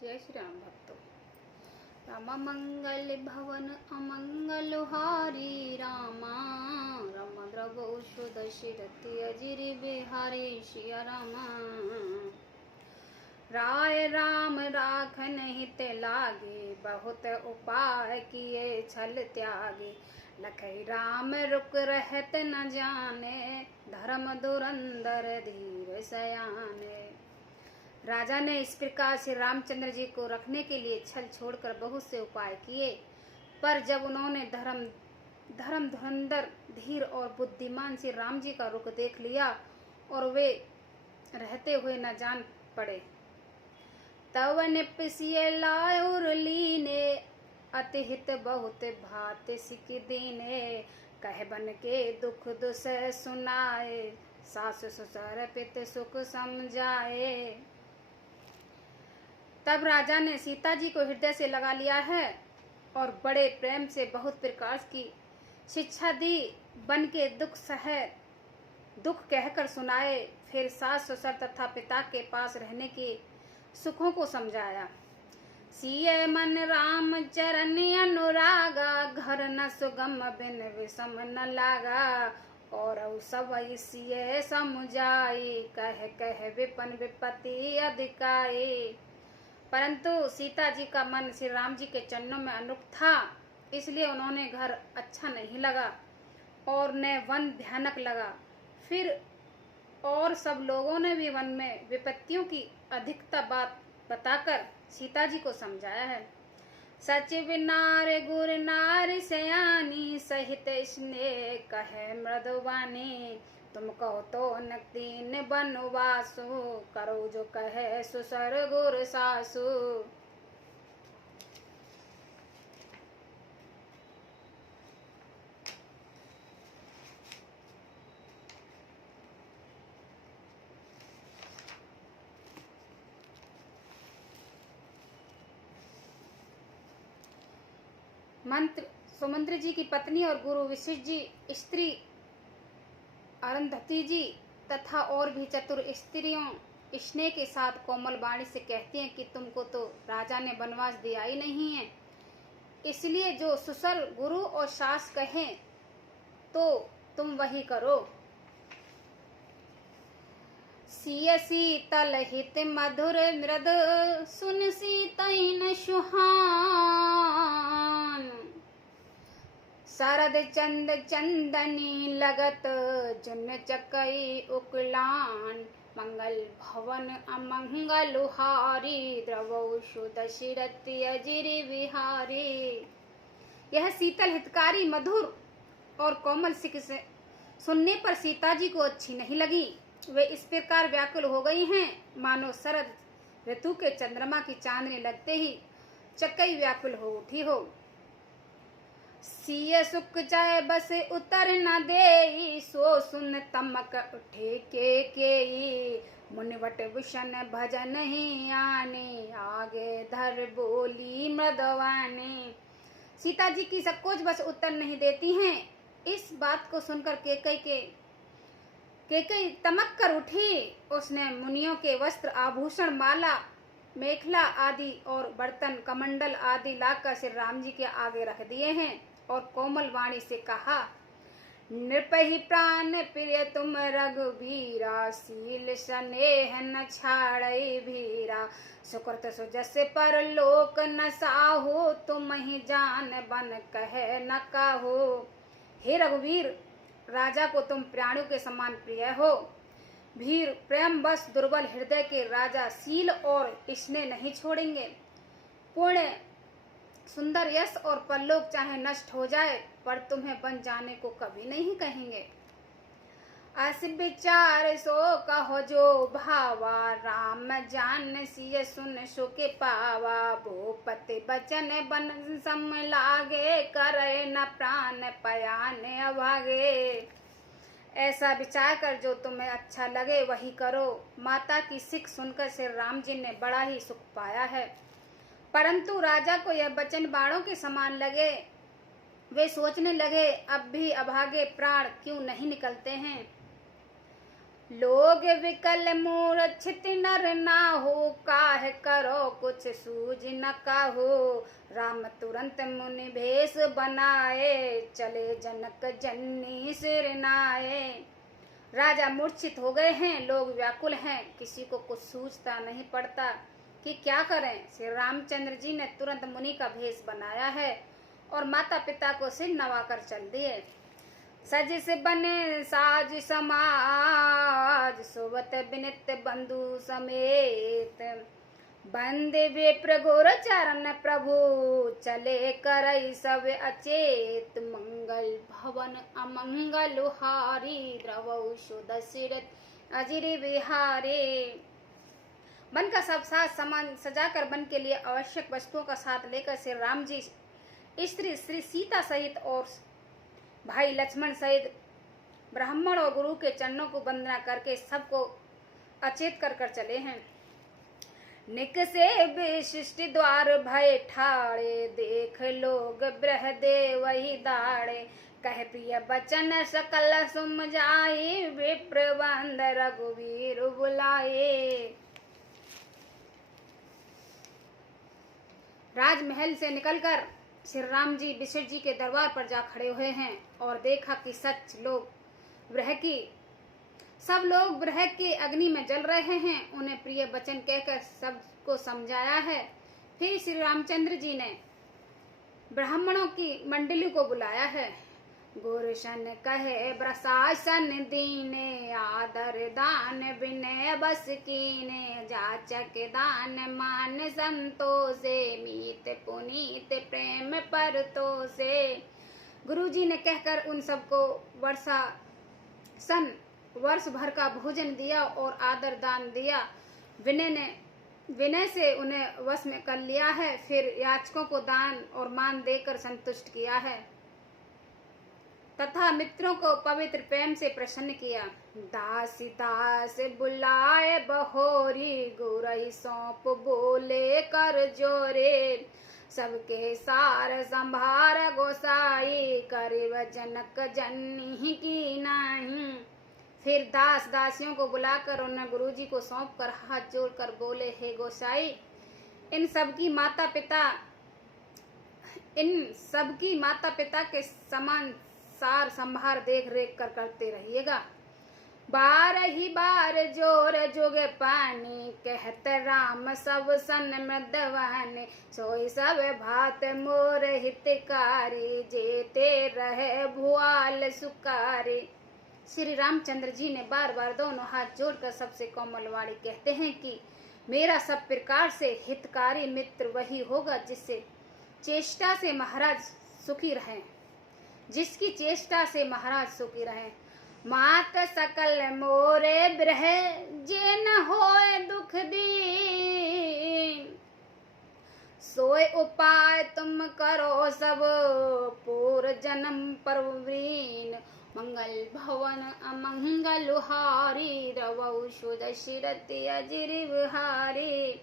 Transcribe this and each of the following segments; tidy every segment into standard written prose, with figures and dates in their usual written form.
जय श्री राम भक्तों। राम मंगल भवन अमंगल हारी रामा, राम द्रवोषु दशरथि अजिर बिहारी सिया रामा। राय राम राखन हित लागे, बहुत उपाय किए छल त्यागे। लखई राम रुक रहत न जाने, धर्म धुरंधर धीर सयाने। राजा ने इस प्रकार से रामचंद्र जी को रखने के लिए छल छोड़कर बहुत से उपाय किए, पर जब उन्होंने धर्म धुरंधर धीर और बुद्धिमान श्री राम जी का रुख देख लिया और वे रहते हुए न जान पड़े, तब निपसिए लायुर लीने, अतिहित बहुत भात सिक दीने। कह बन के दुख दुस सुनाए, सास ससुर पित सुख समझाए। तब राजा ने सीता जी को हृदय से लगा लिया है और बड़े प्रेम से बहुत प्रकार की शिक्षा दी। बन के दुख कहकर सुनाए, फिर सास ससुर तथा पिता के पास रहने के सुखों को समझाया। सिय मन राम चरण अनुरागा, घर न सुगम बिन विषम न लागा। और सब सिय समुझाई, कह कह विपन विपत्ति अधिकाई। परंतु सीता जी का मन श्री राम जी के चरणों में अनुरक्त था, इसलिए उन्होंने घर अच्छा नहीं लगा और न वन भयानक लगा। फिर और सब लोगों ने भी वन में विपत्तियों की अधिकता बात बताकर सीता जी को समझाया है। सच बिनार गुर नार सयानी, सहित स्नेह कहे मृदुवानी। तुम कहो तो नक्तीन बनवासु, करो जो कहे सुसर गुर सासु। मंत्र सुमंत्र जी की पत्नी और गुरु वशिष्ठ जी स्त्री अरुंधति जी तथा और भी चतुर स्त्रियों स्नेह के साथ कोमल वाणी से कहती हैं कि तुमको तो राजा ने वनवास दिया ही नहीं है, इसलिए जो सुसर गुरु और सास कहें तो तुम वही करो। सिय शीतल हित मधुर मृद, सुन सीतैन सुहान। शरद चंद चंदनी लगत, जुन चकई उकलान। मंगल भवन अमंगल हारी, द्रवोषु दशरथि अजिर बिहारी। यह शीतल हितकारी मधुर और कोमल सिक से सुनने पर सीता जी को अच्छी नहीं लगी। वे इस प्रकार व्याकुल हो गई हैं, मानो शरद ऋतु के चंद्रमा की चांदनी लगते ही चकई व्याकुल हो उठी हो। सिय सुख चाय बस उतर न देई, सो सुन तमक उठे के। मुनिवट विषण भजन ही आने, आगे धर बोली मृदवानी। सीता जी की संकोच बस उत्तर नहीं देती हैं। इस बात को सुनकर केकई तमक कर उठी। उसने मुनियों के वस्त्र आभूषण माला मेखला आदि और बर्तन कमंडल आदि लाकर श्री राम जी के आगे रख दिए हैं और कोमल वाणी से कहा, नृपहि प्राण प्रिय तुम रघुबीरा। शील स्नेह न छाड़ई भीरा, सुकृत सुजस पर लोक न साहो। तुम ही जान बन कहे न काहो। हे रघुवीर, राजा को तुम प्राणियों के समान प्रिय हो। भीर प्रेम बस दुर्बल हृदय के राजा शील और स्नेह नहीं छोड़ेंगे। पुण्य सुंदर यश और परलोक चाहे नष्ट हो जाए, पर तुम्हें बन जाने को कभी नहीं कहेंगे। अस विचार सो कहो जो भावा, राम जान सिय सुन सुख पावा। भूपति बचन बन सम लागे, करे न प्राण पयान अभागे। ऐसा विचार कर जो तुम्हें अच्छा लगे वही करो। माता की सिख सुनकर श्री राम जी ने बड़ा ही सुख पाया है, परंतु राजा को यह वचन बाणों के समान लगे। वे सोचने लगे, अब भी अभागे प्राण क्यों नहीं निकलते हैं। लोग विकल मूर्छित नर ना हो, काहे करो कुछ सूझ न काहो। राम तुरंत मुनि भेष बनाए, चले जनक जननी सिर नाए। राजा मूर्छित हो गए हैं, लोग व्याकुल हैं, किसी को कुछ सूझता नहीं पड़ता कि क्या करें। श्री रामचंद्र जी ने तुरंत मुनि का भेष बनाया है और माता पिता को सिर नवाकर चल दिए। सज से बने साज समाज, सोवत बिनित बंधु समेत। बंदे विप्र गुर चरण प्रभु, चले करई सब अचेत। मंगल भवन अमंगल हारी, द्रवौ सुदशरथ अजिर बिहारे। वन का सब साज सामान सजाकर वन के लिए आवश्यक वस्तुओं का साथ लेकर श्री राम जी स्त्री श्री सीता सहित और भाई लक्ष्मण सहित ब्राह्मण और गुरु के चरणों को वंदना करके सबको अचेत कर कर चले हैं। निक से विशिष्ट द्वार भय ठाड़े, देख लोग बृहदे वही दाड़े। कह प्रिय बचन सकल सुम जाए, विप्र बंद रघुवीर बुलाए। राजमहल से निकलकर श्री राम जी विशर जी के दरबार पर जा खड़े हुए हैं और देखा कि सच लोग सब लोग ब्रह की अग्नि में जल रहे हैं। उन्हें प्रिय वचन कहकर सबको समझाया है। फिर श्री रामचंद्र जी ने ब्राह्मणों की मंडली को बुलाया है। गुरशन कहे प्रशासन दीने, आदर दान विनय बस कीने। जाचक दान मान संतोषे, मीत पुनीत प्रेम पर तोषे। गुरु जी ने कहकर उन सबको वर्ष भर का भोजन दिया और आदर दान दिया। विनय से उन्हें वश में कर लिया है। फिर याचकों को दान और मान देकर संतुष्ट किया है तथा मित्रों को पवित्र प्रेम से प्रसन्न किया। दास दास बुलाए बहोरी, गुरई सौंप बोले कर जोरे। सबके सार संभार गोसाई, करीब जनक जननी की नाही। फिर दास दासियों को बुलाकर उन्हें गुरुजी को सौंप कर हाथ जोड़कर बोले, हे गोसाई, इन सबकी माता पिता के समान सार संभार देख रेख कर करते रहिएगा। बार ही बार जोर जोगे पानी, कहत राम सब सन मृदवानी। सोई सब भात मोर हितकारी, जेते रहे भुआल सुकारी। श्री रामचंद्र जी ने बार बार दोनों हाथ जोड़कर सबसे कोमल वाणी कहते हैं कि मेरा सब प्रकार से हितकारी मित्र वही होगा जिससे चेष्टा से महाराज सुखी रहें, जिसकी चेष्टा से महाराज सुखी रहें। मात सकल मोरे ब्रह, जे न होए दुख दीन। सोए उपाय तुम करो सब, पूर जन्म परवीन। मंगल भवन अमंगल हारी, रवौ सुदशरथ अजिर बिहारी।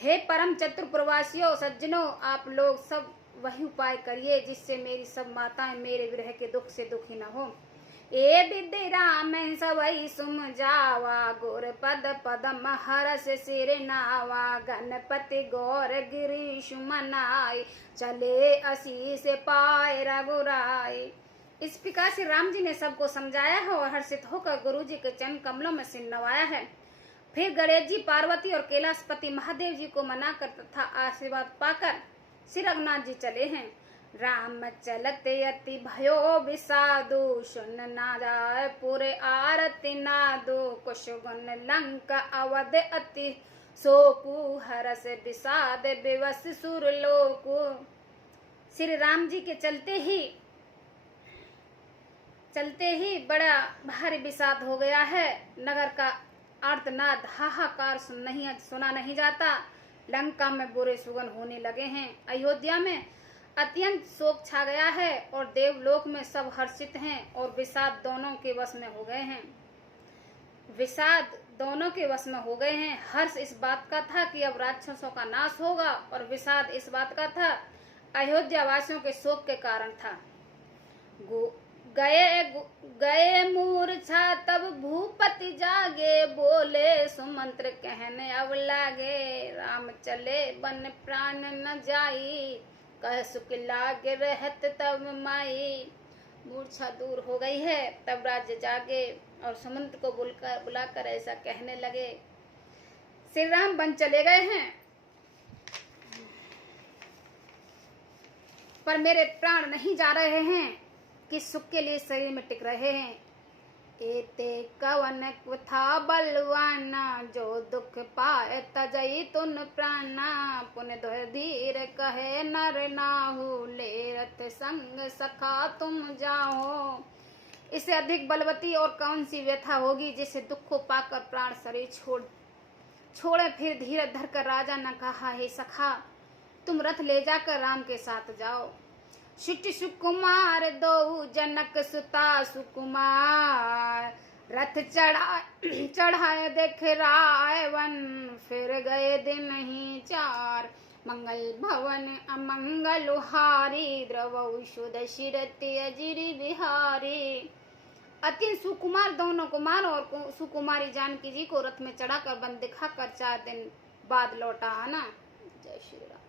हे परम चतुर प्रवासियों सज्जनों, आप लोग सब वही उपाय करिए जिससे मेरी सब माताएं मेरे विरह के दुख से दुखी न हो। ए विद्य राम सबई सुम जावा, गुर पद पदम हरस सिर नावा। गणपति गौर गिरीश मनाई, चले असीस पाए रघुराई। इस प्रकार से राम जी ने सबको समझाया है और हर्षित होकर गुरु जी के चरण कमलों में सिर नवाया है। फिर गणेश जी, पार्वती और कैलाशपति महादेव जी को मनाकर तथा आशीर्वाद पाकर श्री रघुनाथ जी चले हैं। राम चलते अति भयो विषादु, सुन ना जाए पूरे आरती नादो। कुशगुन लंक अवध अति शोकु, हरस विषाद विवश सुरलोकु। श्री राम जी के चलते ही बड़ा भारी विषाद हो गया है। नगर का आर्तनाद हाहाकार सुना नहीं जाता। लंका में बुरे सुगन होने लगे हैं। अयोध्या में अत्यंत शोक छा गया है और देवलोक में सब हर्षित हैं और विषाद दोनों के वश में हो गए हैं। हर्ष इस बात का था कि अब राक्षसों का नाश होगा और विषाद इस बात का था अयोध्या वासियों के शोक के कारण था। गए मूर्छा तब भूपति जागे, बोले सुमंत्र कहने अब लागे। राम चले बन प्राण न जाई, कह सुख लागे रहत तब माई। मूर्छा दूर हो गई है, तब राज्य जागे और सुमंत्र को बुलाकर ऐसा कहने लगे। श्री राम वन चले गए हैं, पर मेरे प्राण नहीं जा रहे हैं, किस सुख के लिए शरीर में टिक रहे हैं। एते कवन था बलवाना, जो दुख पाए तजई तुन प्राणा। पुन धीर कहे नर नाहु, ले रथ संग सखा तुम जाओ। इससे अधिक बलवती और कौन सी व्यथा होगी, जिसे दुख को पाकर प्राण शरीर छोड़े। फिर धीरज धरकर राजा ने कहा, हे सखा, तुम रथ ले जाकर राम के साथ जाओ। शिष्ट सुकुमार दो जनक सुता सुकुमार, रथ चढ़ाए देख रावण, फिर गए दिन ही चार। मंगल भवन अमंगल हारी, द्रवौ शुद्ध शिरति अजिरि बिहारी। अति सुकुमार दोनों कुमार और सुकुमारी जानकी जी को रथ में चढ़ाकर वन दिखाकर 4 दिन बाद लौटा आना। जय श्री राम।